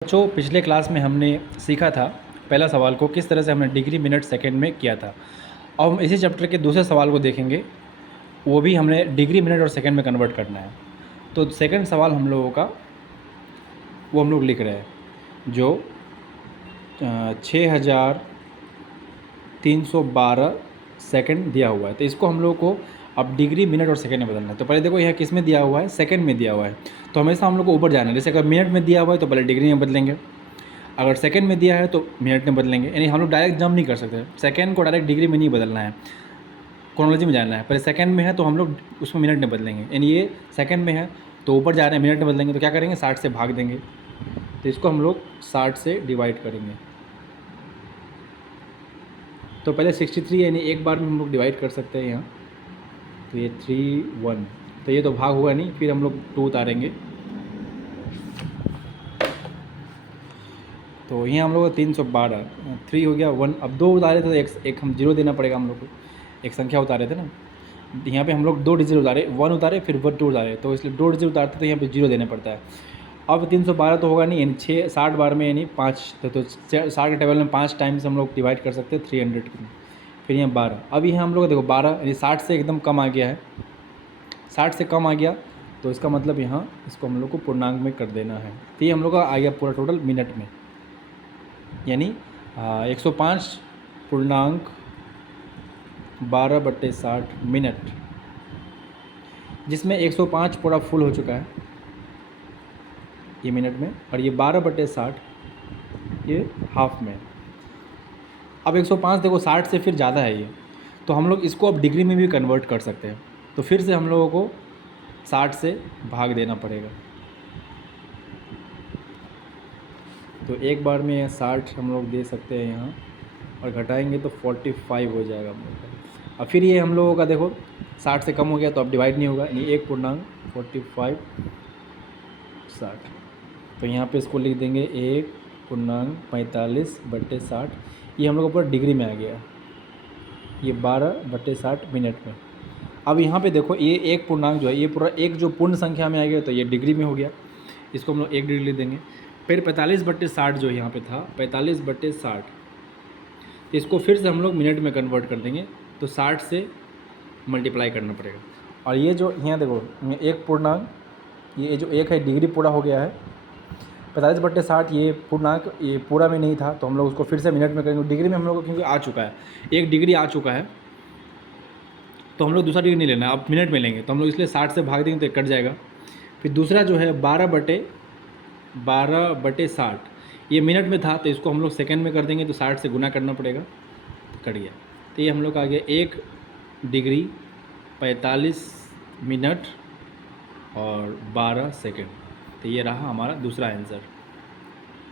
बच्चों, पिछले क्लास में हमने सीखा था पहला सवाल को किस तरह से हमने डिग्री मिनट सेकंड में किया था। अब हम इसी चैप्टर के दूसरे सवाल को देखेंगे, वो भी हमने डिग्री मिनट और सेकंड में कन्वर्ट करना है। तो सेकंड सवाल हम लोगों का वो हम लोग लिख रहे हैं जो 6312 सेकंड दिया हुआ है। तो इसको हम लोग को अब डिग्री मिनट और सेकंड में बदलना है। तो पहले देखो यहाँ किस में दिया हुआ है, सेकंड में दिया हुआ है। तो हमेशा हम लोग को ऊपर जाना है। जैसे अगर मिनट में दिया हुआ है तो पहले डिग्री में बदलेंगे, अगर सेकंड में दिया है तो मिनट में बदलेंगे। यानी हम लोग डायरेक्ट जंप नहीं कर सकते, सेकंड को डायरेक्ट डिग्री में नहीं बदलना है, क्रोनोलॉजी में जाना है। पहले सेकंड में है तो हम लोग उसमें मिनट में बदलेंगे। यानी ये सेकंड में है तो ऊपर जा रहे हैं, मिनट में बदलेंगे। तो क्या करेंगे, 60 से भाग देंगे। तो इसको हम लोग 60 से डिवाइड करेंगे। तो पहले 63 यानी एक बार में हम लोग डिवाइड कर सकते हैं यहाँ। तो ये 3 1, तो ये तो भाग हुआ नहीं, फिर हम लोग 2 उतारेंगे। तो यहाँ हम लोग को 312 3 हो गया 1। अब 2 उतारे तो एक हम 0 देना पड़ेगा हम लोग को, एक संख्या उतारे थे ना। यहाँ पे हम लोग 2 डिजिट उतारे, 1 उतारे फिर 2 उतारे, तो इसलिए 2 डिजिट उतारते तो यहाँ पे 0 देना पड़ता है। अब 312 तो होगा नहीं, यानी 60 बार में यानी 5, तो 60 के टेबल में 5 टाइम्स हम लोग डिवाइड कर सकते हैं 300 की। फिर यहाँ 12, अब यहाँ हम लोग देखो 12 यानी 60 से एकदम कम आ गया है, 60 से कम आ गया। तो इसका मतलब यहाँ इसको हम लोग को पूर्णांक में कर देना है। तो ये हम लोग का आ गया पूरा टोटल मिनट में, यानी 105 पूर्णांक 12/60 मिनट, जिसमें 105 पूरा फुल हो चुका है ये मिनट में, और ये 12/60 ये हाफ में। अब 105 देखो 60 से फिर ज़्यादा है ये, तो हम लोग इसको अब डिग्री में भी कन्वर्ट कर सकते हैं। तो फिर से हम लोगों को 60 से भाग देना पड़ेगा। तो एक बार में 60 हम लोग दे सकते हैं यहाँ, और घटाएंगे तो 45 हो जाएगा हम लोग का। अब फिर ये हम लोगों का देखो 60 से कम हो गया तो अब डिवाइड नहीं होगा, यानी 1.45 60। तो यहाँ पे इसको लिख देंगे 1.45/60। ये हम लोग ऊपर डिग्री में आ गया, ये 12/60 मिनट में। अब यहाँ पे देखो ये एक पूर्णांक जो है, ये पूरा एक जो पूर्ण संख्या में आ गया तो ये डिग्री में हो गया, इसको हम लोग 1 डिग्री लिख देंगे। फिर 45/60 जो यहाँ पे था 45/60, इसको फिर से हम लोग मिनट में कन्वर्ट कर देंगे। तो 60 से मल्टीप्लाई करना पड़ेगा। और ये जो यहाँ देखो एक पूर्णांक, ये जो एक है डिग्री पूरा हो गया है, 45/60 ये पूर्णांक ये पूरा में नहीं था, तो हम लोग उसको फिर से मिनट में करेंगे। डिग्री में हम लोग को क्योंकि आ चुका है, एक डिग्री आ चुका है, तो हम लोग दूसरा डिग्री नहीं लेना, अब मिनट में लेंगे। तो हम लोग इसलिए 60 से भाग देंगे तो कट जाएगा। फिर दूसरा जो है 12/60 ये मिनट में था, तो इसको हम लोग सेकंड में कर देंगे, तो 60 से गुना करना पड़ेगा, तो कट गया। तो ये हम लोग का आ गया 1 डिग्री 45 मिनट और 12 सेकंड। तो ये रहा हमारा दूसरा आंसर।